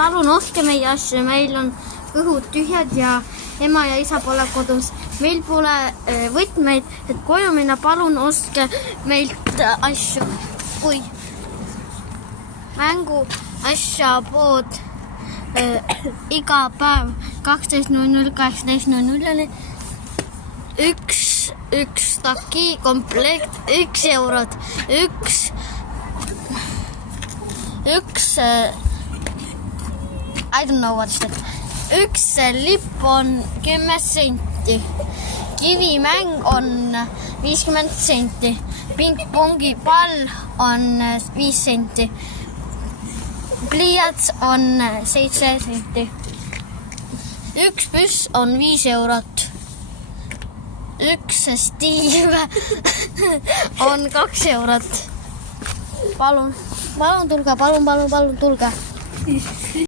palun ostke meie asju, meil on õhud tühjad ja ema ja isa pole kodus. Meil pole võtmeid, et koju minna, palun ostke meilt asju. Kui mängu asja pood iga päev 12.00, 18.00 üks taki komplekt, 1 eurot, üks I don't know what's that. Üks lipp on 10 senti. Kivimäng on 50 senti. Pingpongi pall on 5 senti. Pliiats on 7 senti. Üks püss on 5 eurot. Üks Steve on 2 eurot. Palun tulge, palun tulge.